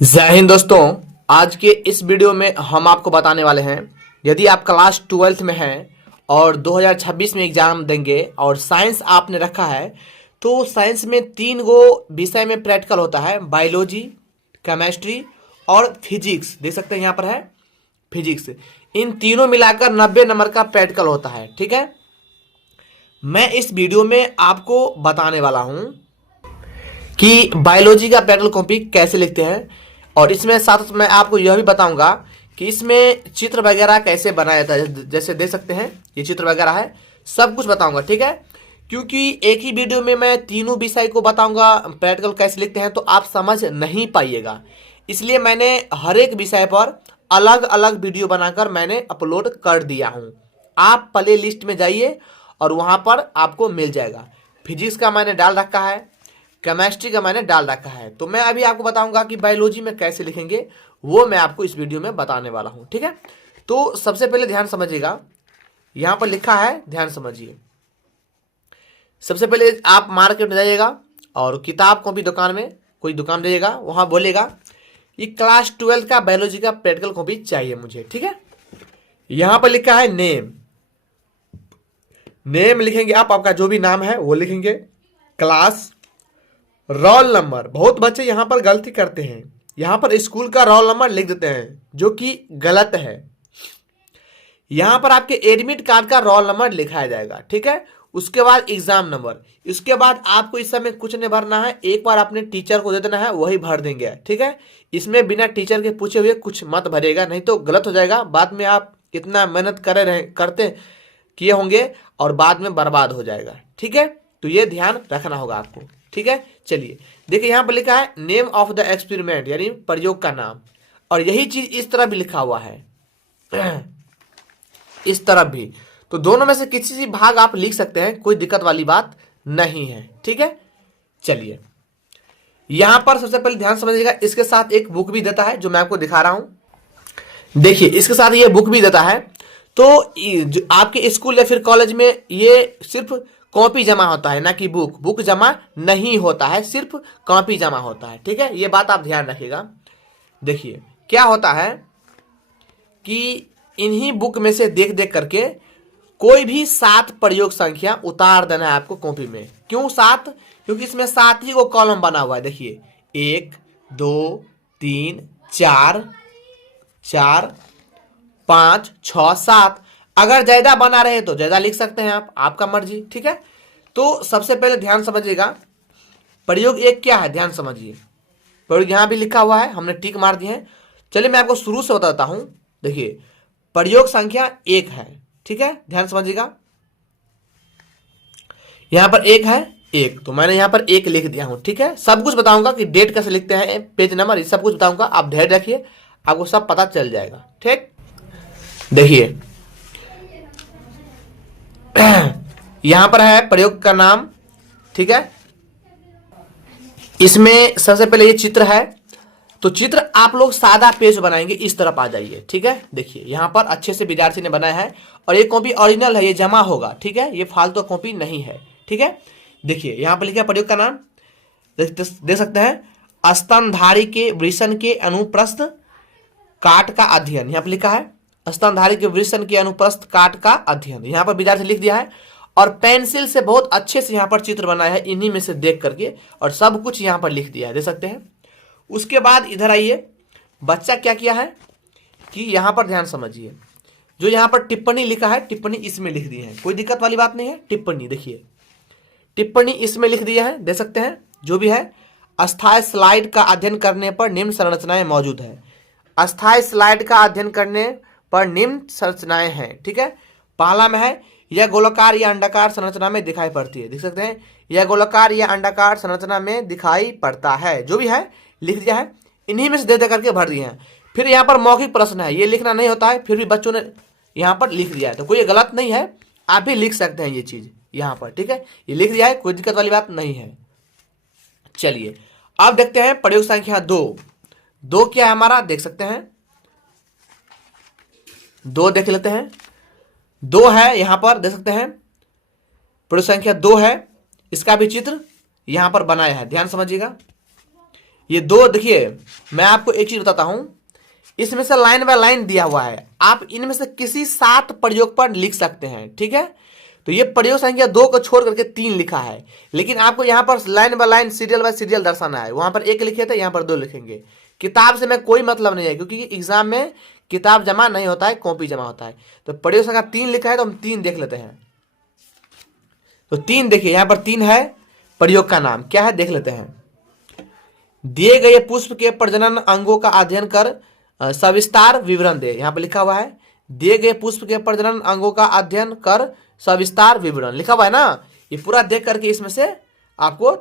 जय हिंद दोस्तों। आज के इस वीडियो में हम आपको बताने वाले हैं, यदि आप क्लास 12th में हैं और 2026 में एग्जाम देंगे और साइंस आपने रखा है, तो साइंस में 3 गो विषय में प्रैक्टिकल होता है, बायोलॉजी, केमिस्ट्री और फिजिक्स। देख सकते हैं यहाँ पर है फिजिक्स। इन तीनों मिलाकर 90 नंबर का प्रैक्टिकल होता है। ठीक है, मैं इस वीडियो में आपको बताने वाला हूं कि बायोलॉजी का प्रैक्टिकल कॉपी कैसे लिखते हैं, और इसमें साथ मैं आपको यह भी बताऊंगा कि इसमें चित्र वगैरह कैसे बनाया जाता है। जैसे देख सकते हैं ये चित्र वगैरह है, सब कुछ बताऊंगा। ठीक है, क्योंकि एक ही वीडियो में मैं तीनों विषय को बताऊंगा प्रैक्टिकल कैसे लिखते हैं, तो आप समझ नहीं पाइएगा। इसलिए मैंने हर एक विषय पर अलग अलग वीडियो बनाकर मैंने अपलोड कर दिया हूं। आप प्ले लिस्ट में जाइए और वहां पर आपको मिल जाएगा। फिजिक्स का मैंने डाल रखा है, केमिस्ट्री का मैंने डाल रखा है। तो मैं अभी आपको बताऊंगा कि बायोलॉजी में कैसे लिखेंगे, वो मैं आपको इस वीडियो में बताने वाला हूं। ठीक है, तो सबसे पहले ध्यान समझिएगा, यहां पर लिखा है, ध्यान समझिए। सबसे पहले आप मार्केट में जाइएगा और किताब कॉपी दुकान में कोई दुकान जाइएगा, वहां बोलेगा कि क्लास 12 का बायोलॉजी का प्रैक्टिकल कॉपी चाहिए मुझे। ठीक है, यहां पर लिखा है नेम। नेम लिखेंगे आप, आपका जो भी नाम है वो लिखेंगे। Class, roll number. बहुत बच्चे यहां पर गलती करते हैं, यहां पर स्कूल का रोल नंबर लिख देते हैं, जो कि गलत है। यहां पर आपके एडमिट कार्ड का रोल नंबर लिखाया जाएगा। ठीक है, उसके बाद एग्जाम नंबर। इसके बाद आपको इस समय कुछ नहीं भरना है, एक बार अपने टीचर को दे देना है, वही भर देंगे। ठीक है, इसमें बिना टीचर के पूछे हुए कुछ मत भरेगा, नहीं तो गलत हो जाएगा। बाद में आप इतना मेहनत करते किए होंगे और बाद में बर्बाद हो जाएगा। ठीक है, तो ये ध्यान रखना होगा आपको। ठीक है, चलिए देखिए यहां पर लिखा है नेम ऑफ द एक्सपेरिमेंट, यानी प्रयोग का नाम। और यही चीज इस तरह भी लिखा हुआ है, इस तरफ भी। तो दोनों में से किसी भी भाग आप लिख सकते हैं, कोई दिक्कत वाली बात नहीं है। ठीक है, चलिए यहां पर सबसे पहले ध्यान समझिएगा, इसके साथ एक बुक भी देता है जो मैं आपको दिखा रहा हूं। देखिए इसके साथ ये बुक भी देता है। तो आपके स्कूल या फिर कॉलेज में ये सिर्फ कॉपी जमा होता है, ना कि बुक जमा नहीं होता है, सिर्फ कॉपी जमा होता है। ठीक है, ये बात आप ध्यान रखिएगा। देखिए क्या होता है कि इन्हीं बुक में से देख देख करके कोई भी 7 प्रयोग संख्या उतार देना है आपको कॉपी में। क्यों 7? क्योंकि इसमें 7 ही को कॉलम बना हुआ है। देखिए 1 2 3 4 4 5 6 7। अगर ज्यादा बना रहे तो ज्यादा लिख सकते हैं आप, आपका मर्जी। ठीक है, तो सबसे पहले ध्यान समझिएगा, प्रयोग 1 क्या है, ध्यान समझिए। प्रयोग यहां भी लिखा हुआ है, हमने टिक मार दिए हैं। चलिए मैं आपको शुरू से बताता हूं। देखिए प्रयोग संख्या 1 है। ठीक है, ध्यान समझिएगा, यहां पर 1 है, 1, तो मैंने यहां पर 1 लिख दिया हूं। ठीक है, सब कुछ बताऊंगा कि डेट कैसे लिखते हैं, पेज नंबर, ये सब कुछ बताऊंगा, आप धैर्य रखिए, आपको सब पता चल जाएगा। ठीक, देखिए यहां पर है प्रयोग का नाम। ठीक है, इसमें सबसे पहले ये चित्र है, तो चित्र आप लोग सादा पेज बनाएंगे, इस तरफ आ जाइए। ठीक है, देखिए यहां पर अच्छे से विद्यार्थी ने बनाया है, और ये कॉपी ओरिजिनल है, ये जमा होगा। ठीक है, ये फालतू कॉपी नहीं है। ठीक है, देखिए यहां पर लिखा प्रयोग का नाम, देख सकते हैं, स्तनधारी के वृषण के अनुप्रस्थ काट का अध्ययन। यहां पर लिखा है स्तनधारी के वृषण के अनुप्रस्थ काट का अध्ययन, यहां पर विद्यार्थी लिख दिया है, और पेंसिल से बहुत अच्छे से यहां पर चित्र बनाया है, इन्हीं में से देख करके, और सब कुछ यहां पर लिख दिया है, देख सकते हैं। उसके बाद इधर आइए, बच्चा क्या किया है कि यहां पर ध्यान समझिए, जो यहां पर टिप्पणी लिखा है, टिप्पणी इसमें लिख दी है, कोई दिक्कत वाली बात नहीं है। टिप्पणी देखिए, टिप्पणी इसमें लिख दिया है, देख सकते हैं, जो भी है। अस्थायी स्लाइड का अध्ययन करने पर निम्न संरचनाएं मौजूद है। अस्थायी स्लाइड का अध्ययन करने पर निम्न संरचनाएं हैं। ठीक है, पहला में है यह गोलाकार या अंडाकार संरचना में दिखाई पड़ती है, देख सकते हैं, यह गोलाकार या अंडाकार संरचना में दिखाई पड़ता है, जो भी है लिख दिया है, इन्हीं में से दे दे करके भर दिए हैं। फिर यहाँ पर मौखिक प्रश्न है, ये लिखना नहीं होता है, फिर भी बच्चों ने यहाँ पर लिख दिया है, तो कोई गलत नहीं है, आप भी लिख सकते हैं ये चीज यहाँ पर। ठीक है, ये लिख दिया है, कोई दिक्कत वाली बात नहीं है। चलिए अब देखते हैं प्रयोग संख्या 2 क्या है हमारा, देख सकते हैं, 2 देख लेते हैं। 2 है, यहां पर देख सकते हैं, प्रयोग संख्या 2 है, इसका भी चित्र यहां पर बनाया है, ध्यान समझिएगा। ये दो देखिए, मैं आपको एक चीज बताता हूं, इसमें से लाइन बाय लाइन दिया हुआ है, आप इनमें से किसी 7 प्रयोग पर लिख सकते हैं, ठीक है। तो ये प्रयोग संख्या 2 को छोड़ करके 3 लिखा है, लेकिन आपको यहां पर line by line serial bye serial दर्शाना है। वहां पर 1 लिखे थे, यहां पर 2 लिखेंगे। किताब से मैं कोई मतलब नहीं है, क्योंकि एग्जाम में किताब जमा नहीं होता है, कॉपी जमा होता है। तो प्रयोग संख्या 3 लिखा है, तो हम 3 देख लेते हैं। तो 3 देखिए, यहां पर 3 है, प्रयोग का नाम क्या है देख लेते हैं। दिए गए पुष्प के प्रजनन अंगों का अध्ययन कर सविस्तार विवरण दे। यहां पर लिखा हुआ है दिए गए पुष्प के प्रजनन अंगों का अध्ययन कर सविस्तार विवरण, लिखा हुआ है ना। ये पूरा देख करके इसमें से आपको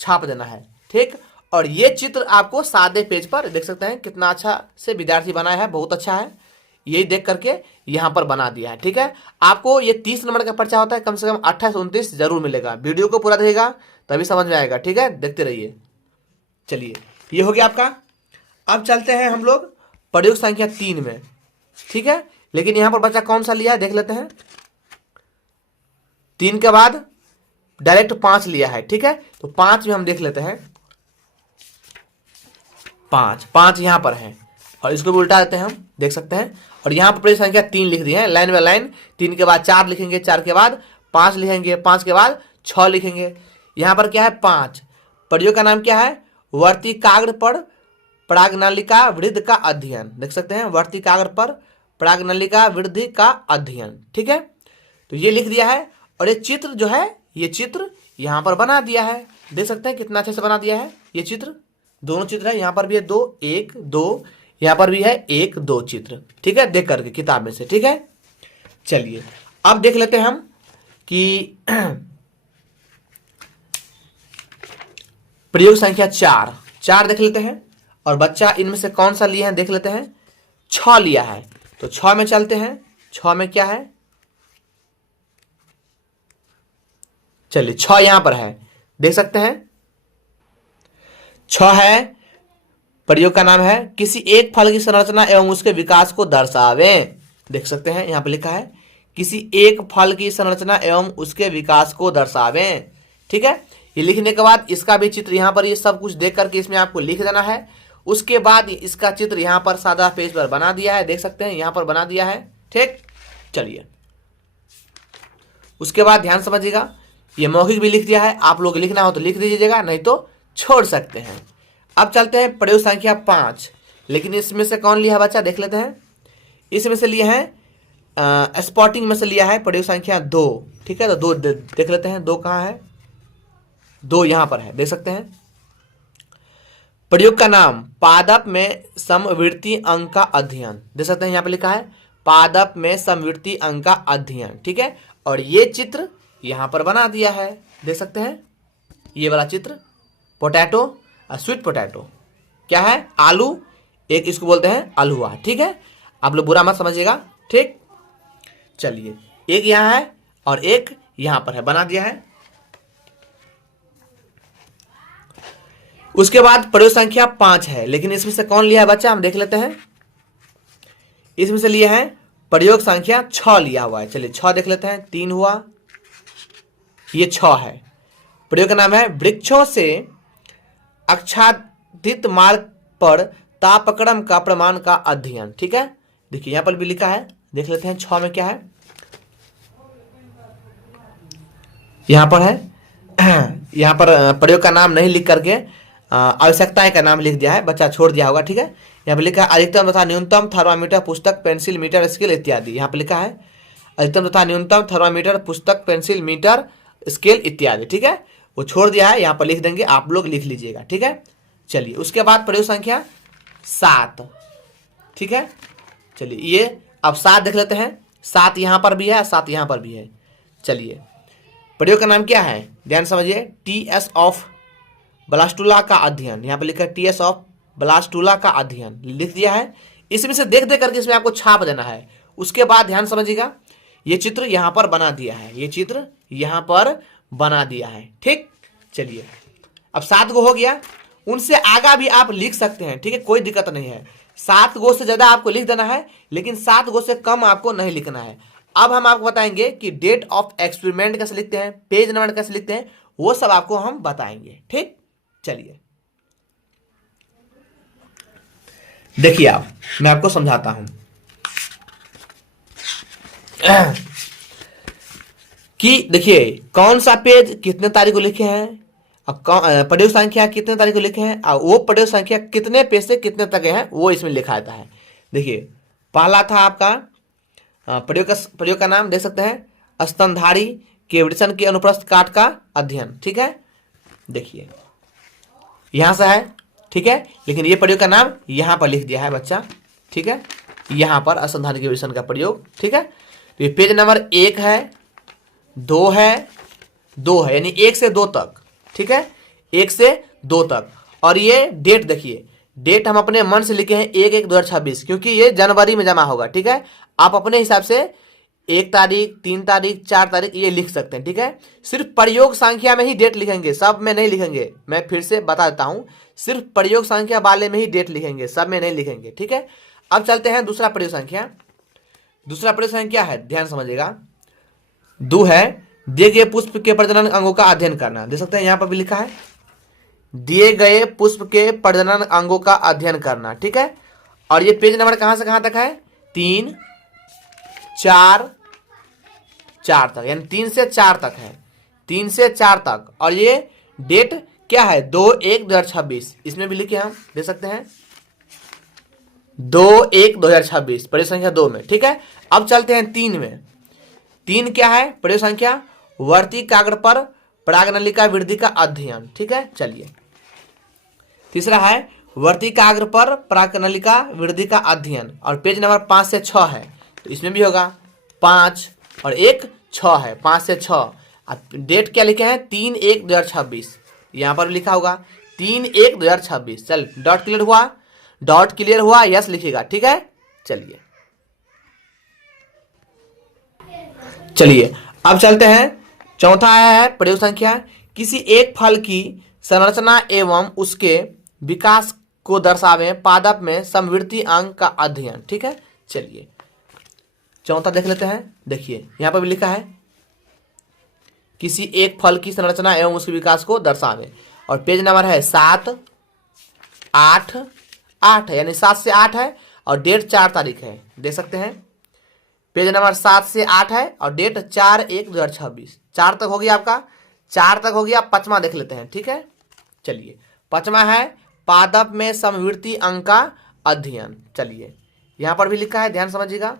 छाप देना है, ठीक। और ये चित्र आपको सादे पेज पर देख सकते हैं, कितना अच्छा से विद्यार्थी बनाया है, बहुत अच्छा है। यही देख करके यहां पर बना दिया है, ठीक है। आपको ये 30 नंबर का पर्चा होता है, कम से कम 28-29 जरूर मिलेगा। वीडियो को पूरा देखिएगा तभी समझ में आएगा, ठीक है, देखते रहिए। चलिए, ये हो गया आपका। अब चलते हैं हम लोग प्रयोग संख्या 3 में, ठीक है। लेकिन यहां पर बच्चा कौन सा लिया है देख लेते हैं। 3 के बाद डायरेक्ट 5 लिया है, ठीक है। तो 5 में हम देख लेते हैं। 5 यहां पर है, और इसको भी उल्टा देते हैं हम, देख सकते हैं। और यहां पर प्रयोग संख्या 3 लिख दी है, लाइन बाय लाइन। 3 के बाद 4 लिखेंगे, 4 के बाद 5 लिखेंगे, 5 के बाद 6 लिखेंगे। यहां पर क्या है 5, प्रयोग का नाम क्या है, वर्तिकाग्र पर परागनलिका वृद्धि का अध्ययन, देख सकते हैं, वर्तिकाग्र पर परागनलिका वृद्धि का अध्ययन, ठीक है। तो ये लिख दिया है। और ये चित्र जो है, ये चित्र यहां पर बना दिया है, देख सकते हैं कितना अच्छे से बना दिया है। ये चित्र, दोनों चित्र है, यहां पर भी है 2 1 2, यहां पर भी है 1 2 चित्र, ठीक है, देख करके किताब में से, ठीक है। चलिए, अब देख लेते हैं हम कि प्रयोग संख्या 4 देख लेते हैं। और बच्चा इनमें से कौन सा लिया है देख लेते हैं। 6 लिया है, तो 6 में चलते हैं। 6 में क्या है, चलिए 6 यहां पर है, देख सकते हैं। 6 है, प्रयोग का नाम है किसी एक फल की संरचना एवं उसके विकास को दर्शावें, देख सकते हैं यहां पर लिखा है किसी एक फल की संरचना एवं उसके विकास को दर्शावें, ठीक है। ये लिखने के बाद इसका भी चित्र यहां पर, ये सब कुछ देख करके इसमें आपको लिख देना है। उसके बाद इसका चित्र यहां पर सादा पेज पर बना दिया है, देख सकते हैं यहां पर बना दिया है, ठीक। चलिए, उसके बाद ध्यान समझिएगा, ये मौखिक भी लिख दिया है, आप लोग लिखना हो तो लिख दीजिएगा, नहीं तो छोड़ सकते हैं। अब चलते हैं प्रयोग संख्या 5, लेकिन इसमें से कौन लिया है बच्चा देख लेते हैं। इसमें से लिया है स्पॉटिंग में से लिया है प्रयोग संख्या 2, ठीक है। तो 2 देख लेते हैं, 2 कहाँ है, 2 यहां पर है, देख सकते हैं। प्रयोग का नाम पादप में समवृत्ति अंग का अध्ययन, देख सकते हैं यहां पर लिखा है पादप में समवृत्ति अंग का अध्ययन, ठीक है। और ये चित्र यहां पर बना दिया है, देख सकते हैं, ये वाला चित्र, पोटैटो, स्वीट पोटैटो क्या है, आलू, एक इसको बोलते हैं अलहुआ, ठीक है। आप लोग बुरा मत समझिएगा, ठीक। चलिए, एक यहां है और एक यहां पर है, बना दिया है। उसके बाद प्रयोग संख्या 5 है, लेकिन इसमें से कौन लिया है बच्चा हम देख लेते हैं। इसमें से लिया है प्रयोग संख्या 6 लिया हुआ है। चलिए 6 देख लेते हैं, 3 हुआ, ये 6 है। प्रयोग का नाम है वृक्षों से आच्छादित मार्ग पर तापक्रम का प्रमाण का अध्ययन, ठीक है। देखिए यहां पर भी लिखा है, देख लेते हैं 6 में क्या है, यहां पर है यहां पर प्रयोग का नाम नहीं लिख करके आवश्यकताएं का नाम लिख दिया है, बच्चा छोड़ दिया होगा, ठीक है। यहाँ पे लिखा है अधिकतम तथा न्यूनतम थर्मामीटर, पुस्तक, पेंसिल, मीटर, स्केल इत्यादि। यहाँ पे लिखा है अधिकतम तथा न्यूनतम थर्मामीटर, पुस्तक, पेंसिल, मीटर, स्केल इत्यादि, ठीक है। वो छोड़ दिया है, यहाँ पर लिख देंगे, आप लोग लिख लीजिएगा, ठीक है। चलिए, उसके बाद प्रयोग संख्या 7, ठीक है। चलिए, ये अब 7 देख लेते हैं। 7 यहाँ पर भी है, 7 यहाँ पर भी है। चलिए, प्रयोग का नाम क्या है ध्यान समझिए, टीएस ऑफ ब्लास्टुला का अध्ययन। यहाँ पे लिखा है टीएस ऑफ ब्लास्टुला का अध्ययन, लिख दिया है। इसमें से देख करके इसमें आपको छाप देना है। उसके बाद ध्यान समझिएगा, ये चित्र यहाँ पर बना दिया है, ये चित्र यहाँ पर बना दिया है, ठीक। चलिए, अब 7 गो हो गया, उनसे आगा भी आप लिख सकते हैं, ठीक है, कोई दिक्कत नहीं है। 7 गो से ज्यादा आपको लिख देना है, लेकिन 7 गो से कम आपको नहीं लिखना है। अब हम आपको बताएंगे कि डेट ऑफ एक्सपेरिमेंट कैसे लिखते हैं, पेज नंबर कैसे लिखते हैं, वो सब आपको हम बताएंगे, ठीक। चलिए, देखिए आप, मैं आपको समझाता हूं कि देखिए कौन सा पेज कितने तारीख को लिखे हैं और प्रयोग संख्या कितने तारीख को लिखे हैं और वो प्रयोग संख्या कितने पेज से कितने तक हैं वो इसमें लिखा आता है। देखिए पहला था आपका प्रयोग का नाम देख सकते हैं, स्तनधारी के वृषण के अनुप्रस्थ काट का अध्ययन। ठीक है, देखिए यहां से है, ठीक है, लेकिन ये प्रयोग का नाम यहां पर लिख दिया है बच्चा। ठीक है, यहां पर स्तनधारी के वृषण का प्रयोग। ठीक है, तो ये पेज नंबर 1 है, 2 है, 2 है, यानी 1 से 2 तक। ठीक है, 1 से 2 तक। और ये डेट देखिए, डेट हम अपने मन से लिखे हैं 1/1/2026, क्योंकि ये जनवरी में जमा होगा। ठीक है, आप अपने हिसाब से 1 तारीख, 3 तारीख, 4 तारीख ये लिख सकते हैं। ठीक है, सिर्फ प्रयोग संख्या में ही डेट लिखेंगे, सब में नहीं लिखेंगे। मैं फिर से बता देता हूं, सिर्फ प्रयोग संख्या वाले में ही डेट लिखेंगे, सब में नहीं लिखेंगे। ठीक है, अब चलते हैं दूसरा प्रयोग संख्या। दूसरा प्रयोग संख्या है, ध्यान समझिएगा, 2 है, दिए गए पुष्प के प्रजनन अंगों का अध्ययन करना। देख सकते हैं यहां पर भी लिखा है, दिए गए पुष्प के प्रजनन अंगों का अध्ययन करना। ठीक है, और ये पेज नंबर कहां से कहां तक है, 3, 4 तक, यानी 3 से 4 तक है, 3 से 4 तक। और ये डेट क्या है, 2/1/2026, इसमें भी लिखे हम दे सकते हैं 2/1/2026 प्रयोग संख्या 2 में। ठीक है, अब चलते हैं 3 में। 3 क्या है, प्रयोग संख्या वर्तिकाग्र पर परागनलिका वृद्धि का अध्ययन। ठीक है, चलिए तीसरा है वर्तिकाग्र पर परागनलिका वृद्धि का अध्ययन, और पेज नंबर 5 से 6 है, तो इसमें भी होगा 5 और 1 6 है, 5 से 6। डेट क्या लिखे हैं, 3/1/2026, यहां पर लिखा होगा 3/1/2026। चल डॉट क्लियर हुआ, डॉट क्लियर हुआ, यस लिखिएगा। ठीक है, चलिए अब चलते हैं, चौथा आया है प्रयोग संख्या, किसी एक फल की संरचना एवं उसके विकास को दर्शावे पादप में समवृद्धि अंग का अध्ययन। ठीक है, चलिए चौथा देख लेते हैं। देखिए यहां पर भी लिखा है, किसी एक फल की संरचना एवं उसके विकास को दर्शावे, और पेज नंबर है 7, 8 है, यानी 7 से 8 है, और डेट 4 तारीख है, देख सकते हैं पेज नंबर 7 से 8 है, और डेट 4/1/2026। 4 तक हो गया आपका, 4 तक हो गया। 5वां देख लेते हैं। ठीक है, चलिए 5वां है पादप में समवृद्धि अंग का अध्ययन। चलिए यहां पर भी लिखा है, ध्यान समझिएगा,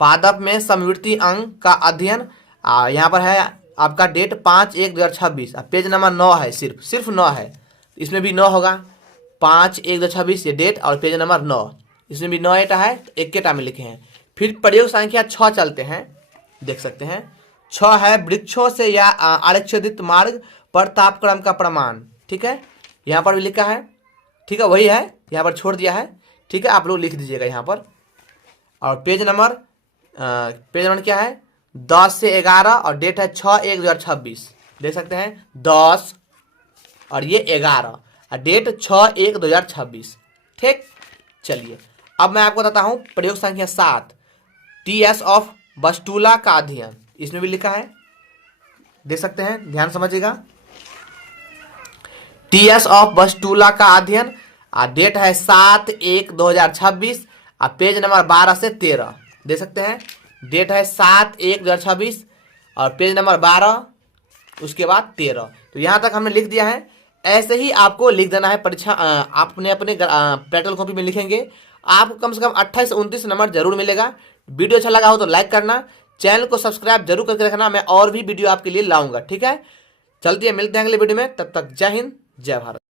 पादप में समवृद्धि अंग का अध्ययन। यहां पर है आपका डेट 5/1/2026, पेज नंबर 9 है, सिर्फ 9 है, इसमें भी 9 होगा, 5/1/2026 ये डेट, और पेज नंबर 9, इसमें भी 9 एटा है, तो 1 में लिखे हैं। फिर प्रयोग संख्या 6 चलते हैं, देख सकते हैं 6 है वृक्षों से या आरक्षित मार्ग पर तापक्रम का प्रमाण। ठीक है, यहाँ पर भी लिखा है, ठीक है, वही है, यहाँ पर छोड़ दिया है। ठीक है, आप लोग लिख दीजिएगा यहाँ पर। और पेज नंबर क्या है, 10 से 11, और डेट है 6/1/2026, देख सकते हैं 10 और ये 11, और डेट 6/1/2026। ठीक, चलिए अब मैं आपको बताता हूं प्रयोग संख्या 7, टीएस ऑफ बस्टुला का अध्ययन, इसमें भी लिखा है, देख सकते हैं, ध्यान समझिएगा, टीएस ऑफ बस्टुला का अध्ययन, डेट है 7/1/2026, पेज नंबर 12 से 13, देख सकते हैं, डेट है 7/1/2026 और पेज नंबर 12, उसके बाद 13। तो यहां तक हमने लिख दिया है। ऐसे ही आपको लिख देना है, परीक्षा आपने अपने प्रैक्टिकल कॉपी में लिखेंगे, आपको कम से कम 28 से 29 नंबर जरूर मिलेगा। वीडियो अच्छा लगा हो तो लाइक करना, चैनल को सब्सक्राइब जरूर करके रखना, मैं और भी वीडियो आपके लिए लाऊंगा। ठीक है, चलते हैं, मिलते हैं अगले वीडियो में, तब तक जय हिंद, जय भारत।